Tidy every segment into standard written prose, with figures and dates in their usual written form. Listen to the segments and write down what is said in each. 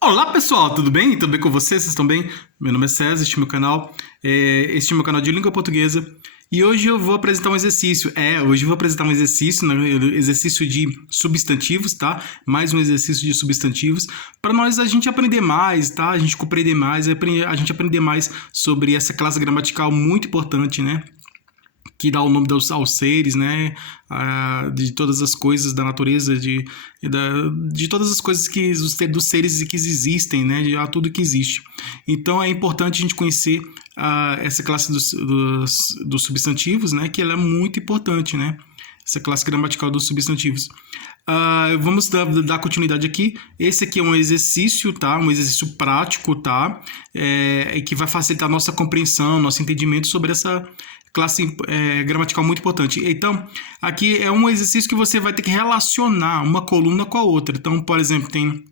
Olá pessoal, tudo bem? Tudo bem com vocês? Vocês estão bem? Meu nome é César, este é meu canal, este é meu canal de língua portuguesa e hoje eu vou apresentar um exercício. Hoje eu vou apresentar um exercício, né? Exercício de substantivos, tá? Mais um exercício de substantivos para nós a gente aprender mais, tá? A gente compreender mais, a gente aprender mais sobre essa classe gramatical muito importante, né? Que dá o nome aos seres, né? De todas as coisas da natureza, de todas as coisas dos seres que existem, né? A tudo que existe. Então é importante a gente conhecer essa classe dos substantivos, né? Que ela é muito importante, né? Essa classe gramatical dos substantivos. Vamos dar continuidade aqui. Esse aqui é um exercício, tá? Um exercício prático, tá? Que vai facilitar a nossa compreensão, nosso entendimento sobre essa classe gramatical muito importante. Então, aqui é um exercício que você vai ter que relacionar uma coluna com a outra. Então, por exemplo, tem...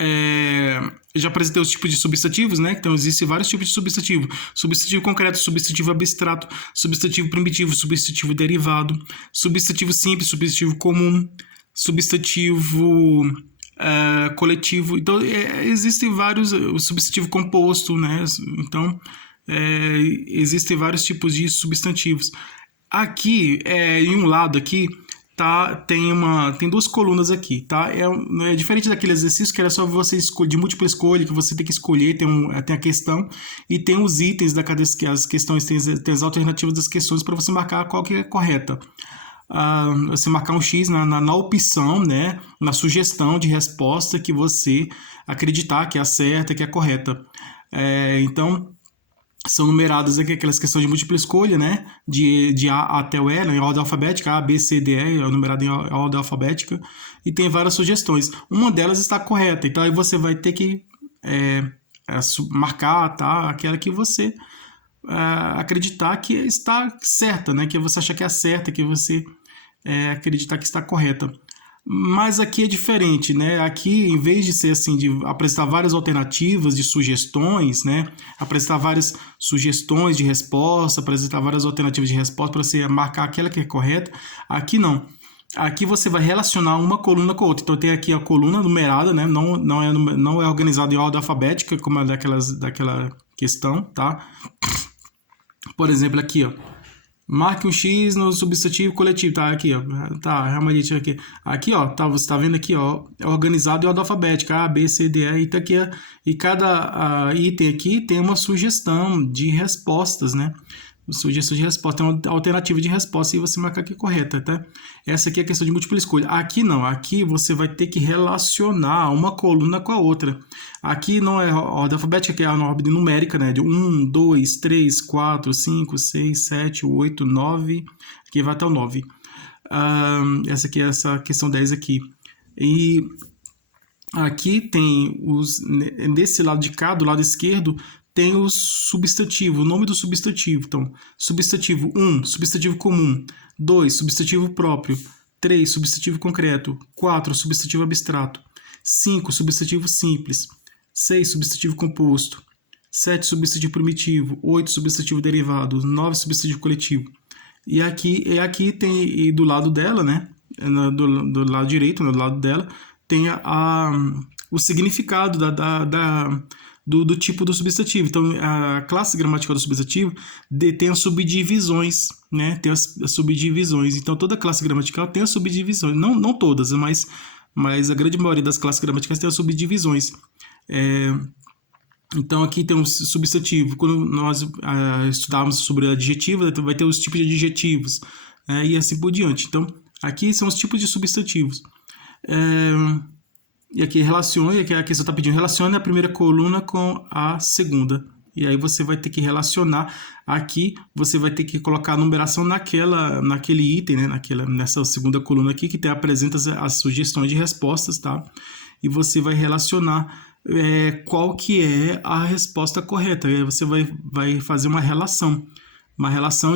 Eu já apresentei os tipos de substantivos, né? Então, existem vários tipos de substantivo. Substantivo concreto, substantivo abstrato, substantivo primitivo, substantivo derivado, substantivo simples, substantivo comum, substantivo coletivo. Então, existem vários... O substantivo composto, né? Então, existem vários tipos de substantivos. Aqui, em um lado aqui, tá, tem duas colunas aqui, tá? É diferente daquele exercício que era só você escolher de múltipla escolha, que você tem que escolher, tem a questão e tem os itens as questões, tem as alternativas das questões para você marcar qual que é correta. Você marcar um X na opção, né? Na sugestão de resposta que você acreditar que é a certa, que é a correta. Então, são numeradas aqui aquelas questões de múltipla escolha, né? De A até o E, né? Em ordem alfabética, A, B, C, D, E, é numerado em ordem alfabética, e tem várias sugestões. Uma delas está correta, então aí você vai ter que marcar, tá? Aquela que você acreditar que está certa, né? Que você achar que é certa, que você acreditar que está correta. Mas aqui é diferente, né? Aqui, em vez de ser assim, de apresentar várias alternativas de sugestões, né? Apresentar várias sugestões de resposta, apresentar várias alternativas de resposta para você marcar aquela que é correta. Aqui não. Aqui você vai relacionar uma coluna com a outra. Então tem aqui a coluna numerada, né? Não é organizada em ordem alfabética, como é daquela questão, tá? Por exemplo, aqui, ó. Marque um X no substantivo coletivo. Tá, aqui, ó. Tá, realmente aqui. Aqui, ó, tá, você tá vendo aqui, ó. É organizado em ordem alfabética. A, B, C, D, E. Tá aqui, e cada item aqui tem uma sugestão de respostas, né? Sugestão de resposta, tem uma alternativa de resposta e você marcar aqui correta, tá? Essa aqui é a questão de múltipla escolha. Aqui não, aqui você vai ter que relacionar uma coluna com a outra. Aqui não é ordem alfabética, que é a ordem numérica, né? De 1, 2, 3, 4, 5, 6, 7, 8, 9. Aqui vai até o 9. Essa aqui é essa questão 10 aqui. E aqui tem desse lado de cá, do lado esquerdo, tem o substantivo, o nome do substantivo. Então, substantivo 1, substantivo comum. 2, substantivo próprio. 3, substantivo concreto. 4, substantivo abstrato. 5, substantivo simples. 6, substantivo composto. 7, substantivo primitivo. 8, substantivo derivado. 9, substantivo coletivo. E aqui tem, e do lado dela, né? Do lado direito, do lado dela, tem o significado do tipo do substantivo. Então, a classe gramatical do substantivo tem as subdivisões, né? Tem as subdivisões. Então, toda classe gramatical tem as subdivisões. Não todas, mas a grande maioria das classes gramaticais tem as subdivisões. Então, aqui tem um substantivo. Quando nós estudarmos sobre adjetivo, vai ter os tipos de adjetivos, e assim por diante. Então, aqui são os tipos de substantivos. E aqui relacione, aqui a questão está pedindo relacione a primeira coluna com a segunda. E aí você vai ter que relacionar. Aqui você vai ter que colocar a numeração naquele item, né? Nessa segunda coluna aqui, que apresenta as sugestões de respostas, tá? E você vai relacionar qual que é a resposta correta. Aí você vai fazer uma relação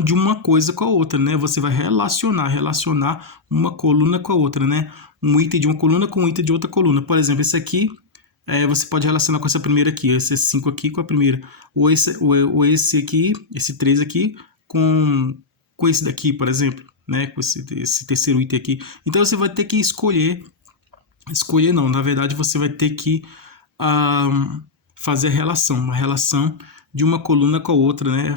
de uma coisa com a outra, né? Você vai relacionar uma coluna com a outra, né? Um item de uma coluna com um item de outra coluna. Por exemplo, esse aqui, você pode relacionar com essa primeira aqui, esse 5 aqui com a primeira. Ou esse aqui, esse 3 aqui, com esse daqui, por exemplo, né? Com esse terceiro item aqui. Então, você vai ter que escolher Escolher não, na verdade você vai ter que fazer uma relação de uma coluna com a outra, né?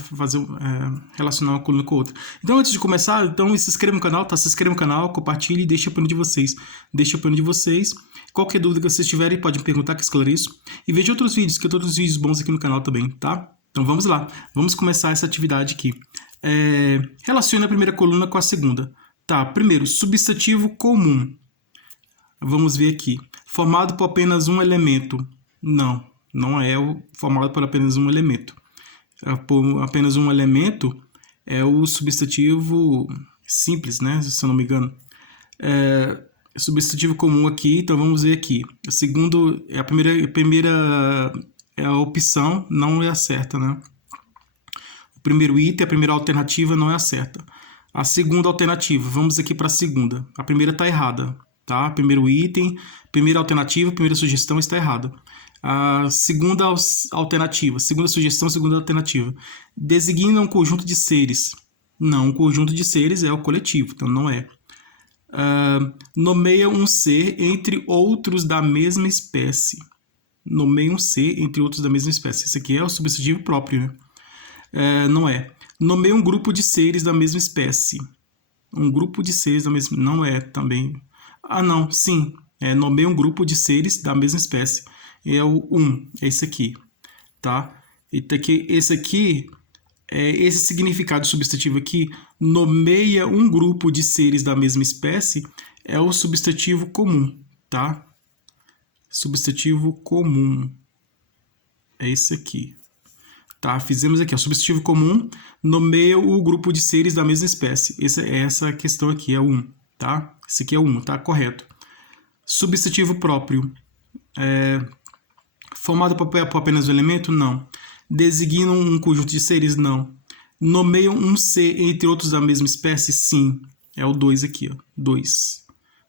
Relacionar uma coluna com a outra. Então, antes de começar, então se inscreva no canal, tá? Se inscreva no canal, compartilhe e deixe a opinião de vocês. Deixe a opinião de vocês. Qualquer dúvida que vocês tiverem, pode me perguntar que eu esclareço. E veja outros vídeos, que eu tenho outros vídeos bons aqui no canal também, tá? Então vamos lá, vamos começar essa atividade aqui. Relacione a primeira coluna com a segunda. Tá, primeiro, substantivo comum. Vamos ver aqui. Formado por apenas um elemento. Não é formado por apenas um elemento. Por apenas um elemento é o substantivo simples, né? Se eu não me engano. Substantivo comum aqui, então vamos ver aqui. O segundo, a primeira a opção não é a certa, né? O primeiro item, a primeira alternativa não é a certa. A segunda alternativa, vamos aqui para a segunda. A primeira está errada, tá? Primeiro item, primeira alternativa, primeira sugestão está errada. A segunda alternativa, segunda sugestão, segunda alternativa. Designa um conjunto de seres. Não, um conjunto de seres é o coletivo, então não é. Nomeia um ser entre outros da mesma espécie. Nomeia um ser entre outros da mesma espécie. Esse aqui é o substantivo próprio, né? Não é. Nomeia um grupo de seres da mesma espécie. Um grupo de seres da mesma... Não é também. Não, sim. Nomeia um grupo de seres da mesma espécie. É o é esse aqui, tá? Então, esse aqui, esse significado substantivo aqui, nomeia um grupo de seres da mesma espécie, é o substantivo comum, tá? Substantivo comum. É esse aqui. Tá, fizemos aqui, o substantivo comum nomeia o grupo de seres da mesma espécie. Essa questão aqui é o tá? Esse aqui é o tá? Correto. Substantivo próprio. Formado por apenas um elemento? Não. Designa um conjunto de seres? Não. Nomeia um ser entre outros da mesma espécie? Sim. É o 2 aqui, ó. 2.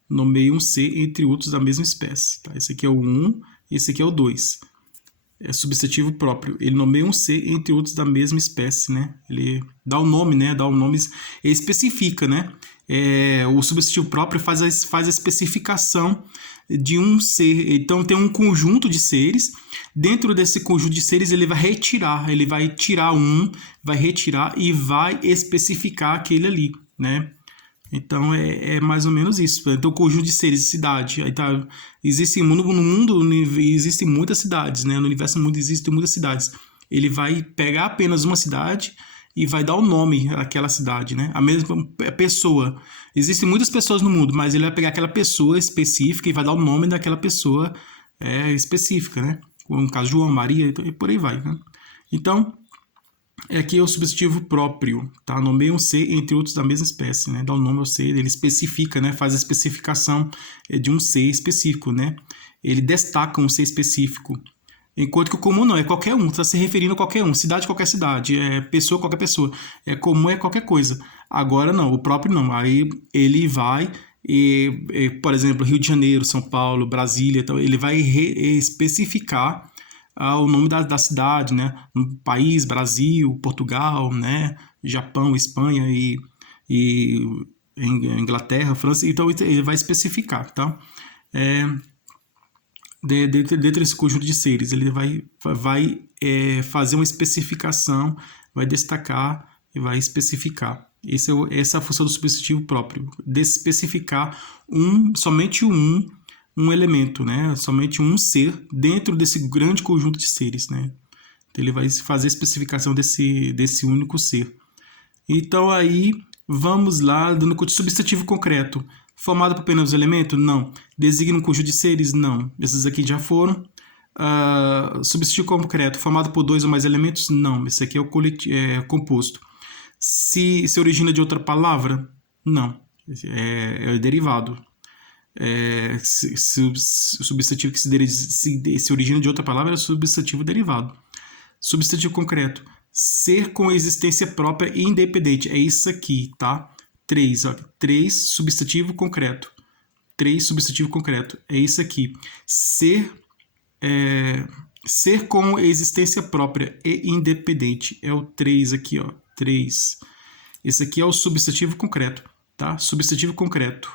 Nomeia um ser entre outros da mesma espécie. Tá? Esse aqui é o 1, esse aqui é o 2. É substantivo próprio. Ele nomeia um ser entre outros da mesma espécie, né? Ele dá o nome, né? Dá o nome, ele especifica, né? O substantivo próprio faz a especificação de um ser. Então tem um conjunto de seres. Dentro desse conjunto de seres ele vai retirar, vai retirar e vai especificar aquele ali, né? Então é mais ou menos isso. Então, conjunto de seres de cidade. Aí tá, no mundo existem muitas cidades, né? No universo mundo existem muitas cidades. Ele vai pegar apenas uma cidade e vai dar o nome àquela cidade, né? A mesma pessoa. Existem muitas pessoas no mundo, mas ele vai pegar aquela pessoa específica e vai dar o nome daquela pessoa específica, né? No caso, João, Maria e por aí vai, né? Então, aqui é o substantivo próprio, tá? Nomeia um ser entre outros da mesma espécie, né? Dá o nome ao ser, ele especifica, né? Faz a especificação de um ser específico, né? Ele destaca um ser específico. Enquanto que o comum não, é qualquer um, está se referindo a qualquer um, cidade, qualquer cidade, pessoa, qualquer pessoa. Comum é qualquer coisa. Agora não, o próprio não. Aí ele vai, por exemplo, Rio de Janeiro, São Paulo, Brasília, então ele vai especificar o nome da cidade, né? No país, Brasil, Portugal, né? Japão, Espanha e Inglaterra, França. Então ele vai especificar, tá? Dentro desse conjunto de seres, ele vai fazer uma especificação, vai destacar e vai especificar. Essa é a função do substantivo próprio, de especificar somente um elemento, né? Somente um ser dentro desse grande conjunto de seres, né? Então, ele vai fazer a especificação desse único ser. Então, aí, vamos lá, dando substantivo concreto. Formado por apenas um elemento? Não. Designa um conjunto de seres? Não. Esses aqui já foram. Substantivo concreto. Formado por 2 ou mais elementos? Não. Esse aqui é o composto. Se origina de outra palavra? Não. É o derivado. O substantivo que se origina de outra palavra é o substantivo derivado. Substantivo concreto. Ser com existência própria e independente. É isso aqui, tá? 3, substantivo concreto. 3, substantivo concreto. É isso aqui. Ser com existência própria e independente. É o 3 aqui, ó. 3. Esse aqui é o substantivo concreto, tá? Substantivo concreto.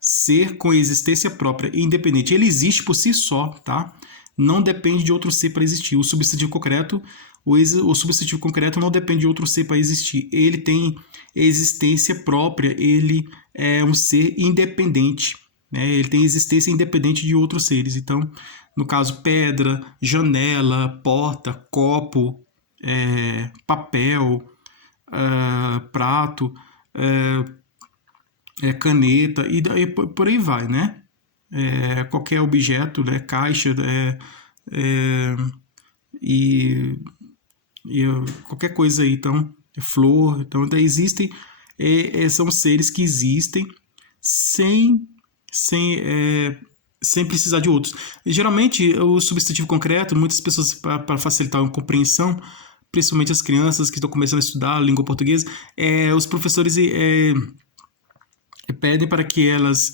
ser com existência própria e independente. Ele existe por si só, tá? Não depende de outro ser para existir. O substantivo concreto, o substantivo concreto não depende de outro ser para existir. Ele tem existência própria, ele é um ser independente, né? Ele tem existência independente de outros seres. Então, no caso, pedra, janela, porta, copo, papel, prato, caneta, e daí por aí vai, né? Qualquer objeto, né? Caixa, e qualquer coisa aí, então, flor, então existem, são seres que existem sem, sem precisar de outros. E, geralmente, o substantivo concreto, muitas pessoas, para facilitar a compreensão, principalmente as crianças que estão começando a estudar a língua portuguesa, os professores pedem para que elas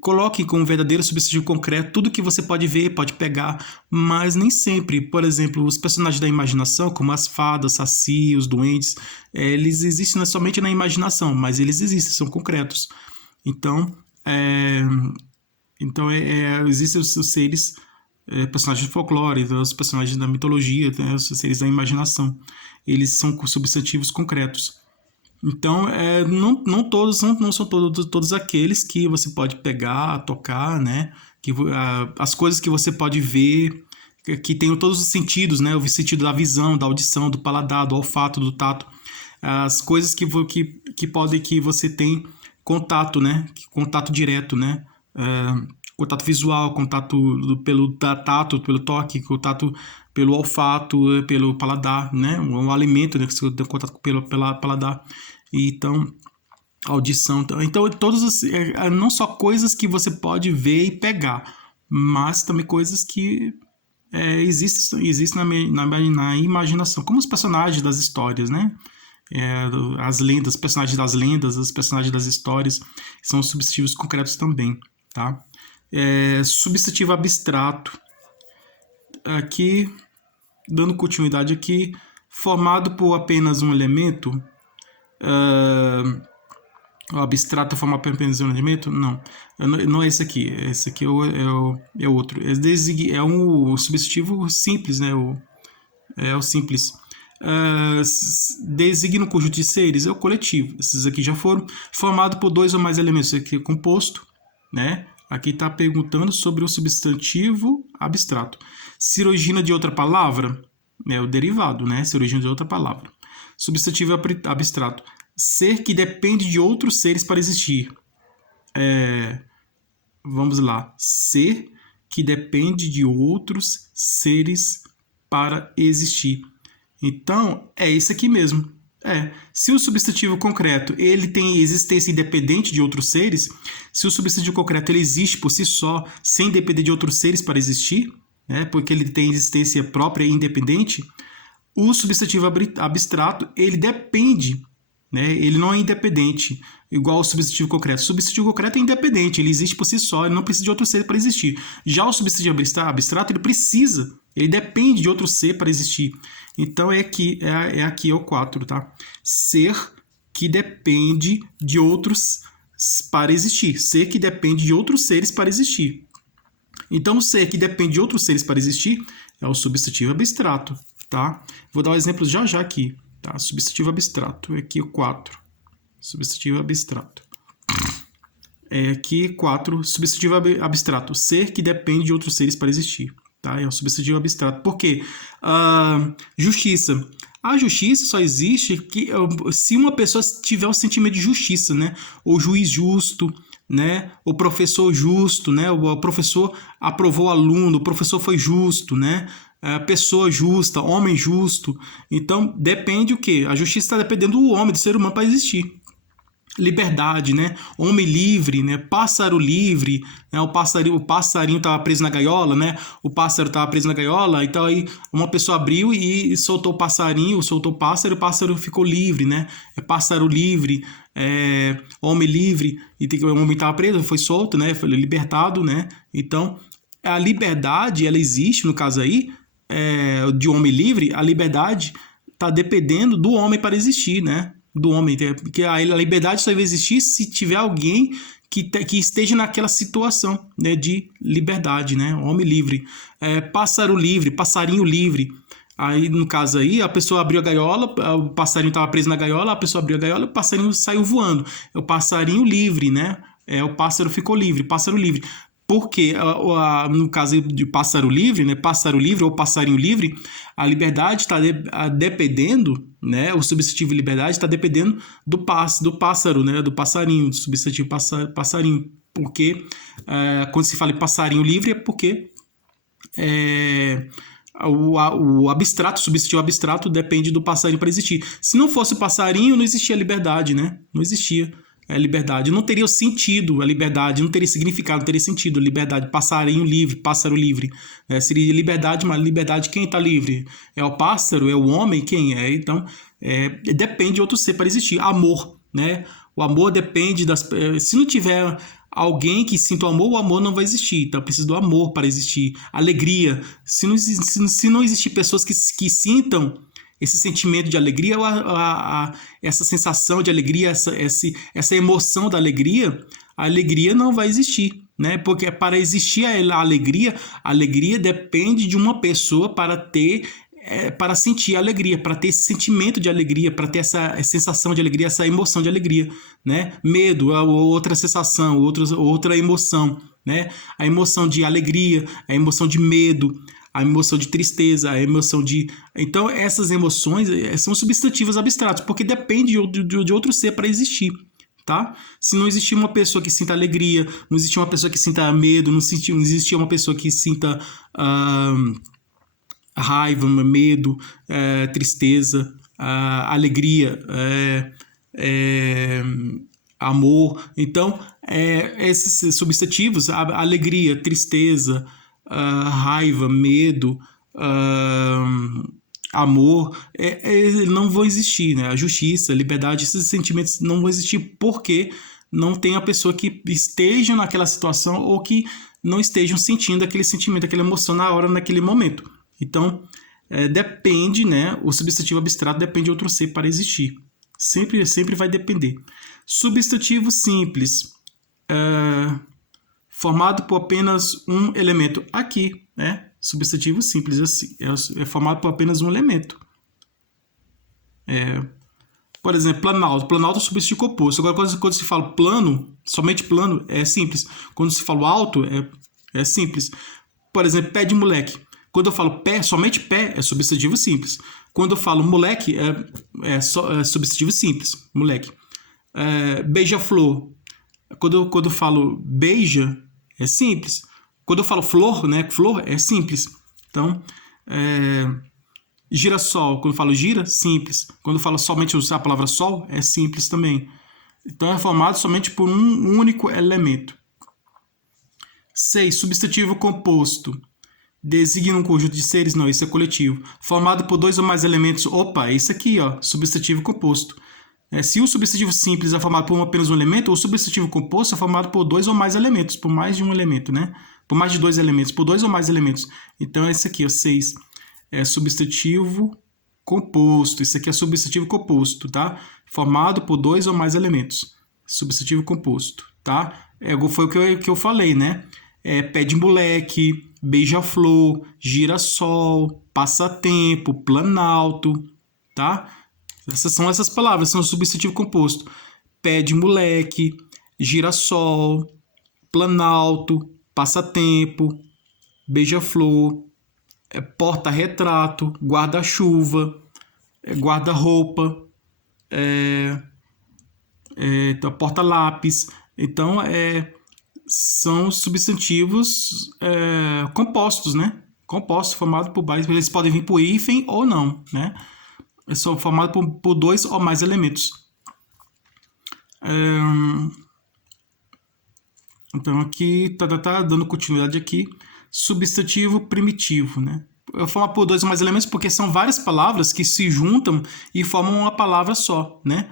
coloquem como verdadeiro substantivo concreto tudo que você pode ver, pode pegar, mas nem sempre. Por exemplo, os personagens da imaginação, como as fadas, saci, os duendes, eles existem não somente na imaginação, mas eles existem, são concretos. Então, existem os seres, personagens de folclore, os personagens da mitologia, né, os seres da imaginação. Eles são substantivos concretos. Então, não todos não são todos aqueles que você pode pegar, tocar, né? As coisas que você pode ver, que tem todos os sentidos, né? O sentido da visão, da audição, do paladar, do olfato, do tato. As coisas que você tem contato, né? Contato direto, né? Contato visual, contato pelo tato, pelo toque, contato pelo olfato, pelo paladar, né? O alimento, né? Que você tem contato pelo paladar. Então, audição. Então, não só coisas que você pode ver e pegar, mas também coisas que existem na imaginação, como os personagens das histórias, né? As lendas, os personagens das lendas, os personagens das histórias, são substantivos concretos também, tá? Substantivo abstrato, aqui, dando continuidade aqui, formado por apenas um elemento. O abstrato formado por apenas um elemento? Não é esse aqui. Esse aqui é outro. É um substantivo simples, né? É o simples. Designa um conjunto de seres, é o coletivo. Esses aqui já foram. Formado por dois ou mais elementos. Esse aqui é composto, né? Aqui está perguntando sobre o substantivo abstrato. Se origina de outra palavra? É o derivado, né? Se origina de outra palavra. Substantivo abstrato. Ser que depende de outros seres para existir. Vamos lá. Ser que depende de outros seres para existir. Então, é isso aqui mesmo. Se o substantivo concreto ele tem existência independente de outros seres, se o substantivo concreto ele existe por si só, sem depender de outros seres para existir, né, porque ele tem existência própria e independente, o substantivo abstrato ele depende, né, ele não é independente, igual ao substantivo concreto. O substantivo concreto é independente, ele existe por si só, ele não precisa de outro ser para existir. Já o substantivo abstrato ele depende de outro ser para existir. Então aqui é o 4, tá? Ser que depende de outros para existir. Ser que depende de outros seres para existir. Então, o ser que depende de outros seres para existir é o substantivo abstrato, tá? Vou dar um exemplo já aqui, tá? Substantivo abstrato, aqui o 4. Substantivo abstrato. Aqui 4, substantivo abstrato. Ser que depende de outros seres para existir. Tá? É um substantivo abstrato. Por quê? Justiça. A justiça só existe se uma pessoa tiver o sentimento de justiça, né? O juiz justo, né? O professor justo, né? O professor aprovou o aluno, o professor foi justo, né? Pessoa justa, homem justo. Então, depende o quê? A justiça está dependendo do homem, do ser humano para existir. Liberdade, né? Homem livre, né? Pássaro livre, né? O passarinho estava preso na gaiola, né? O pássaro estava preso na gaiola, então aí uma pessoa abriu e soltou o passarinho, soltou o pássaro ficou livre, né? Pássaro livre, homem livre, e o homem estava preso, foi solto, né? Foi libertado, né? Então, a liberdade, ela existe, no caso aí, de homem livre, a liberdade está dependendo do homem para existir, né? do homem, porque a liberdade só vai existir se tiver alguém que esteja naquela situação, né, de liberdade, né, homem livre. Pássaro livre, passarinho livre. Aí, no caso aí, a pessoa abriu a gaiola, o passarinho estava preso na gaiola, a pessoa abriu a gaiola, o passarinho saiu voando. É o passarinho livre, né? O pássaro ficou livre, pássaro livre. Porque, no caso de pássaro livre, né? Pássaro livre ou passarinho livre, a liberdade está dependendo, né? O substantivo liberdade está dependendo do pássaro, né? Do passarinho, do substantivo passarinho. Porque, quando se fala em passarinho livre, é porque o abstrato, o substantivo abstrato depende do passarinho para existir. Se não fosse o passarinho, não existia liberdade, né? Não existia liberdade. Não teria sentido a liberdade, não teria significado, não teria sentido a liberdade. Passarinho livre, pássaro livre. Seria liberdade, mas liberdade quem está livre? É o pássaro? É o homem? Quem é? Então, depende de outro ser para existir. Amor, né? O amor depende das... Se não tiver alguém que sinta o amor não vai existir. Então, precisa do amor para existir. Alegria. Se não existir pessoas que sintam esse sentimento de alegria, essa sensação de alegria, essa emoção da alegria, a alegria não vai existir, né? Porque para existir a alegria depende de uma pessoa para sentir alegria, para ter esse sentimento de alegria, para ter essa sensação de alegria, essa emoção de alegria, né? Medo, outra sensação, outra emoção, né? A emoção de alegria, a emoção de medo, a emoção de tristeza, a emoção de... Então, essas emoções são substantivos abstratos, porque depende de outro ser para existir, tá? Se não existir uma pessoa que sinta alegria, não existir uma pessoa que sinta medo, não existir uma pessoa que sinta raiva, medo, tristeza, alegria, amor. Então, esses substantivos, alegria, tristeza, raiva, medo, amor, não vão existir, né? A justiça, a liberdade, esses sentimentos não vão existir porque não tem a pessoa que esteja naquela situação ou que não estejam sentindo aquele sentimento, aquela emoção na hora, naquele momento. Então, depende, né? O substantivo abstrato depende de outro ser para existir. Sempre vai depender. Substantivo simples, formado por apenas um elemento. Aqui, né? Substantivo simples assim, é formado por apenas um elemento. Por exemplo, planalto. Planalto é um substantivo composto. Agora, quando se fala plano, somente plano, é simples. Quando se fala alto, é simples. Por exemplo, pé de moleque. Quando eu falo pé, somente pé, é substantivo simples. Quando eu falo moleque, é substantivo simples, moleque. Beija-flor. Quando eu falo beija, é simples. Quando eu falo flor, né? Flor é simples. Então, girassol. Quando eu falo gira, simples. Quando eu falo somente usar a palavra sol, é simples também. Então, é formado somente por um único elemento. 6. Substantivo composto. Designa um conjunto de seres? Não, isso é coletivo. Formado por dois ou mais elementos. Opa, isso aqui, ó, substantivo composto. Se o substantivo simples é formado por apenas um elemento, o substantivo composto é formado por dois ou mais elementos, por mais de um elemento, né? Por mais de dois elementos, por dois ou mais elementos. Então, esse aqui, ó, 6, é substantivo composto. Isso aqui é substantivo composto, tá? Formado por dois ou mais elementos. Substantivo composto, tá? Foi o que eu falei, né? Pé de moleque, beija-flor, girassol, passatempo, planalto, tá? Essas são essas palavras, são o substantivo composto. Pé de moleque, girassol, planalto, passatempo, beija-flor, porta-retrato, guarda-chuva, guarda-roupa, porta-lápis. Então, são substantivos compostos, né? Compostos, formados por vários. Eles podem vir por hífen ou não, né? São formados por dois ou mais elementos. Então, aqui, dando continuidade aqui. Substantivo primitivo, né? Eu falo por dois ou mais elementos porque são várias palavras que se juntam e formam uma palavra só, né?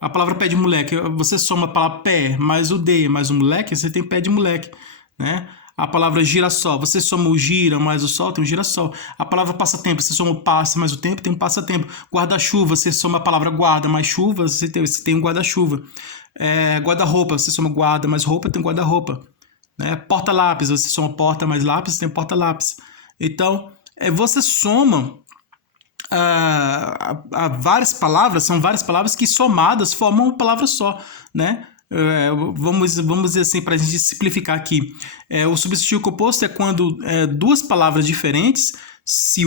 A palavra pé de moleque, você soma a palavra pé mais o D mais o moleque, você tem pé de moleque, né? A palavra girassol, você soma o gira mais o sol, tem um girassol. A palavra passatempo, você soma o passa mais o tempo, tem um passatempo. Guarda-chuva, você soma a palavra guarda mais chuva, você tem um guarda-chuva. Guarda-roupa, você soma guarda mais roupa, tem um guarda-roupa. Né? Porta-lápis, você soma porta mais lápis, tem porta-lápis. Então, você soma várias palavras, são várias palavras que somadas formam uma palavra só, né? Vamos dizer assim, para a gente simplificar aqui. O substantivo composto é quando duas palavras diferentes se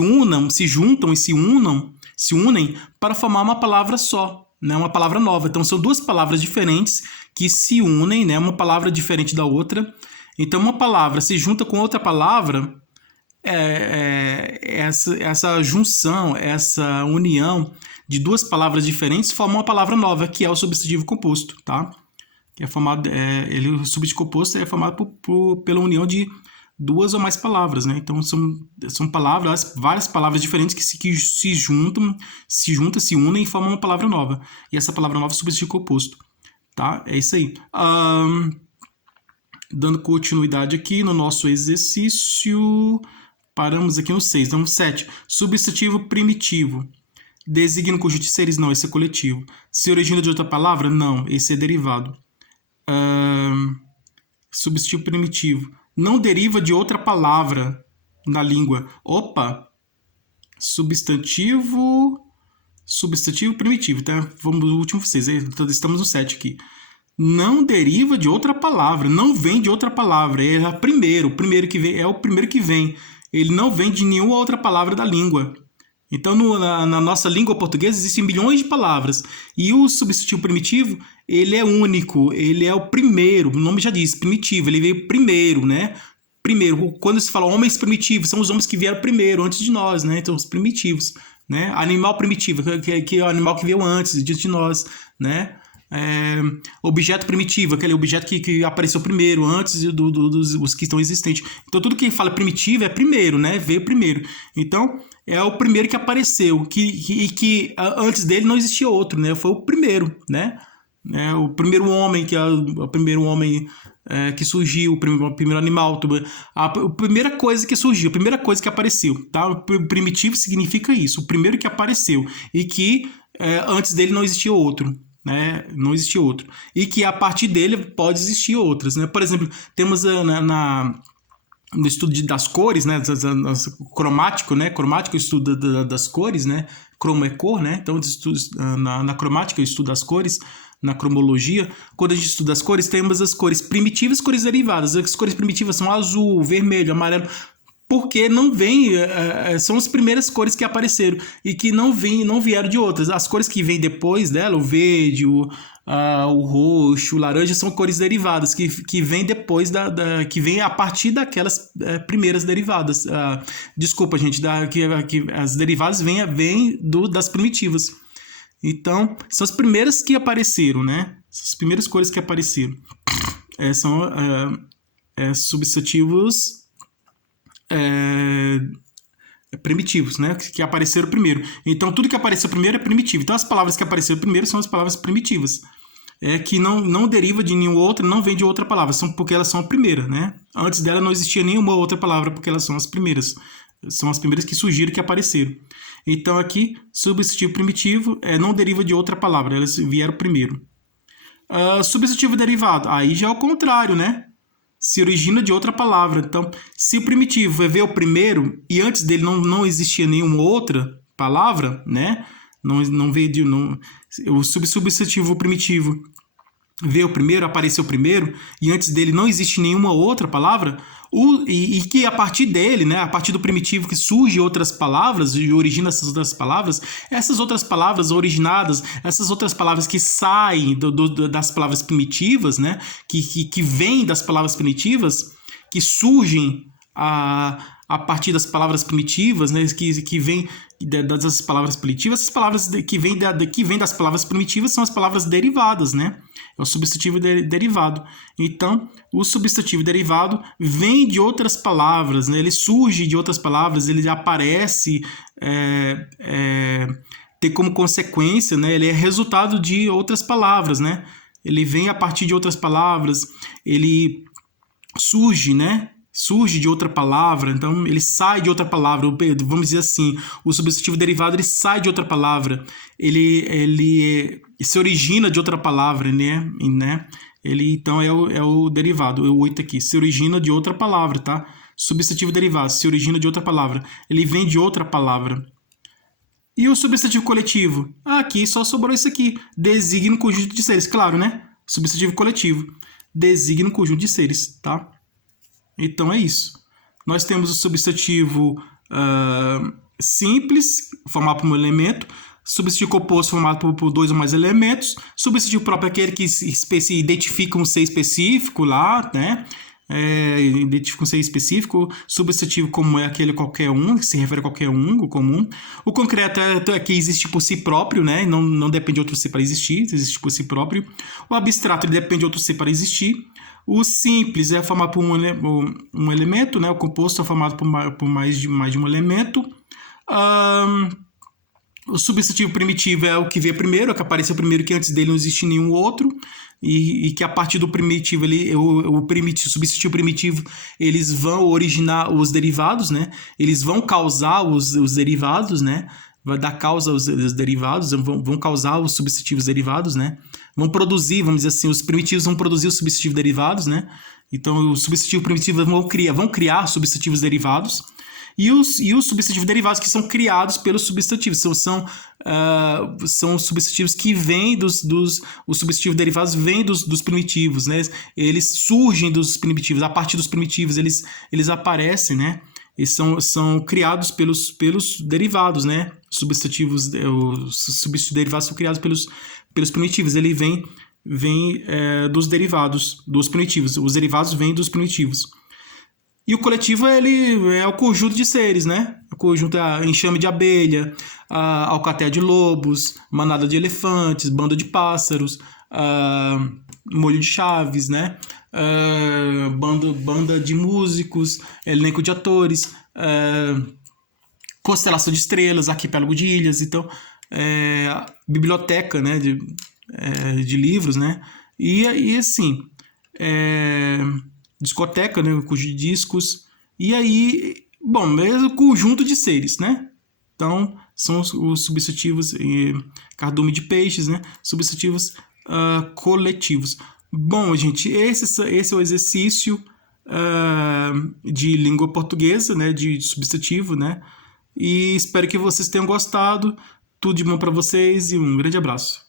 juntam e se unem para formar uma palavra só, né? Uma palavra nova. Então, são duas palavras diferentes que se unem, né? Uma palavra diferente da outra. Então, uma palavra se junta com outra palavra, essa junção, essa união de duas palavras diferentes forma uma palavra nova, que é o substantivo composto, tá? Que é formado, o substantivo composto é formado pela união de duas ou mais palavras, né? Então são palavras, várias palavras diferentes que se juntam, se unem e formam uma palavra nova. E essa palavra nova é o substantivo composto, tá? É isso aí. Dando continuidade aqui no nosso exercício, paramos aqui no 6, então 7. Substantivo primitivo. Designa um conjunto de seres? Não, esse é coletivo. Se origina de outra palavra? Não, esse é derivado. Substantivo primitivo. Não deriva de outra palavra na língua. Opa! Substantivo primitivo. Tá? Vamos no último 6. Estamos no 7 aqui. Não deriva de outra palavra. Não vem de outra palavra. É o primeiro que vem. É o primeiro que vem. Ele não vem de nenhuma outra palavra da língua. Então, na nossa língua portuguesa, existem milhões de palavras. E o substantivo primitivo, ele é único, ele é o primeiro. O nome já diz, primitivo, ele veio primeiro, né? Primeiro, quando se fala homens primitivos, são os homens que vieram primeiro, antes de nós, né? Então, os primitivos, né? Animal primitivo, que é o animal que veio antes de nós, né? Objeto primitivo, aquele objeto que apareceu primeiro, antes dos que estão existentes. Então, tudo que fala primitivo é primeiro, né? Veio primeiro. Então, é o primeiro que apareceu, que antes dele não existia outro, né? Foi o primeiro, né? O primeiro homem, que é o primeiro homem que surgiu, o primeiro animal, a primeira coisa que surgiu, a primeira coisa que apareceu, tá? O primitivo significa isso, o primeiro que apareceu e que antes dele não existia outro. Né? Não existe outro. E que a partir dele pode existir outras. Né? Por exemplo, temos no estudo das cores, né? Cromático, né? Cromático é o estudo das cores, né? Cromo é cor, né? Então, na cromática, o estudo das cores, na cromologia, quando a gente estuda as cores, temos as cores primitivas e cores derivadas. As cores primitivas são azul, vermelho, amarelo, porque não vem, são as primeiras cores que apareceram e que não vieram de outras. As cores que vêm depois dela, o verde, o roxo, o laranja, são cores derivadas, que vêm depois que vêm a partir daquelas primeiras derivadas. Desculpa, gente, que as derivadas vêm das primitivas. Então, são as primeiras que apareceram, né? São as primeiras cores que apareceram. São substantivos primitivos, né? Que apareceram primeiro. Então, tudo que apareceu primeiro é primitivo. Então, as palavras que apareceram primeiro são as palavras primitivas. Que não deriva de nenhuma outra, não vem de outra palavra, porque elas são a primeira, né? Antes dela não existia nenhuma outra palavra, porque elas são as primeiras. São as primeiras que surgiram, que apareceram. Então, aqui, substantivo primitivo não deriva de outra palavra, elas vieram primeiro. Substantivo derivado, aí já é o contrário, né? Se origina de outra palavra. Então, se o primitivo veio primeiro e antes dele não existia nenhuma outra palavra, né? Não veio de... o substantivo primitivo veio primeiro, apareceu primeiro, e antes dele não existe nenhuma outra palavra, e que a partir dele, né, a partir do primitivo que surge outras palavras, e origina essas outras palavras originadas, essas outras palavras que saem das palavras primitivas, né, que vêm das palavras primitivas, que surgem a partir das palavras primitivas, né, que vêm das palavras primitivas, essas palavras que vêm das palavras primitivas são as palavras derivadas, né? É o substantivo derivado. Então, o substantivo derivado vem de outras palavras, né? Ele surge de outras palavras, ele aparece, tem como consequência, né? Ele é resultado de outras palavras, né? Ele vem a partir de outras palavras, ele surge, né? surge de outra palavra, então ele sai de outra palavra, vamos dizer assim, o substantivo derivado ele sai de outra palavra, ele se origina de outra palavra, né? Ele então é o derivado, o 8 aqui, se origina de outra palavra, tá? Substantivo derivado, se origina de outra palavra, ele vem de outra palavra. E o substantivo coletivo? Aqui só sobrou isso aqui, designa um conjunto de seres, claro, né? Substantivo coletivo, designa um conjunto de seres, tá? Então é isso. Nós temos o substantivo simples, formado por um elemento, substantivo composto formado por dois ou mais elementos, substantivo próprio é aquele que se identifica um ser específico lá, né? Identifica um ser específico, substantivo comum é aquele qualquer um, que se refere a qualquer um, o comum. O concreto é que existe por si próprio, né? Não depende de outro ser para existir, existe por si próprio. O abstrato ele depende de outro ser para existir. O simples é formado por um elemento, né? O composto é formado por mais de um elemento. O substantivo primitivo é o que veio primeiro, é o que apareceu primeiro, que antes dele não existe nenhum outro, e que a partir do primitivo, o substantivo primitivo, eles vão originar os derivados, né? Eles vão causar os derivados, né? Vai dar causa aos derivados, vão causar os substantivos derivados, né? Vão produzir, vamos dizer assim, os primitivos vão produzir os substantivos derivados, né? Então, os substantivos primitivos vão criar substantivos derivados. E os substantivos derivados que são criados pelos substantivos. São substantivos que vêm os substantivos derivados vêm dos primitivos, né? Eles surgem dos primitivos. A partir dos primitivos, eles aparecem, né? E são criados pelos derivados, né? Os substantivos derivados são criados pelos primitivos. Ele vem dos derivados, dos primitivos. Os derivados vêm dos primitivos. E o coletivo ele é o conjunto de seres, né? O conjunto é enxame de abelha, alcateia de lobos, manada de elefantes, banda de pássaros, molho de chaves, né? Banda de músicos, elenco de atores, constelação de estrelas, arquipélago de ilhas, então biblioteca, né? De livros, né? E assim, discoteca, né? Conjunto de discos, e aí, bom, mesmo conjunto de seres, né? Então, são os substantivos, cardume de peixes, né? Substantivos coletivos. Bom, gente, esse é o exercício de língua portuguesa, né? De substantivo, né? E espero que vocês tenham gostado. Tudo de bom para vocês e um grande abraço.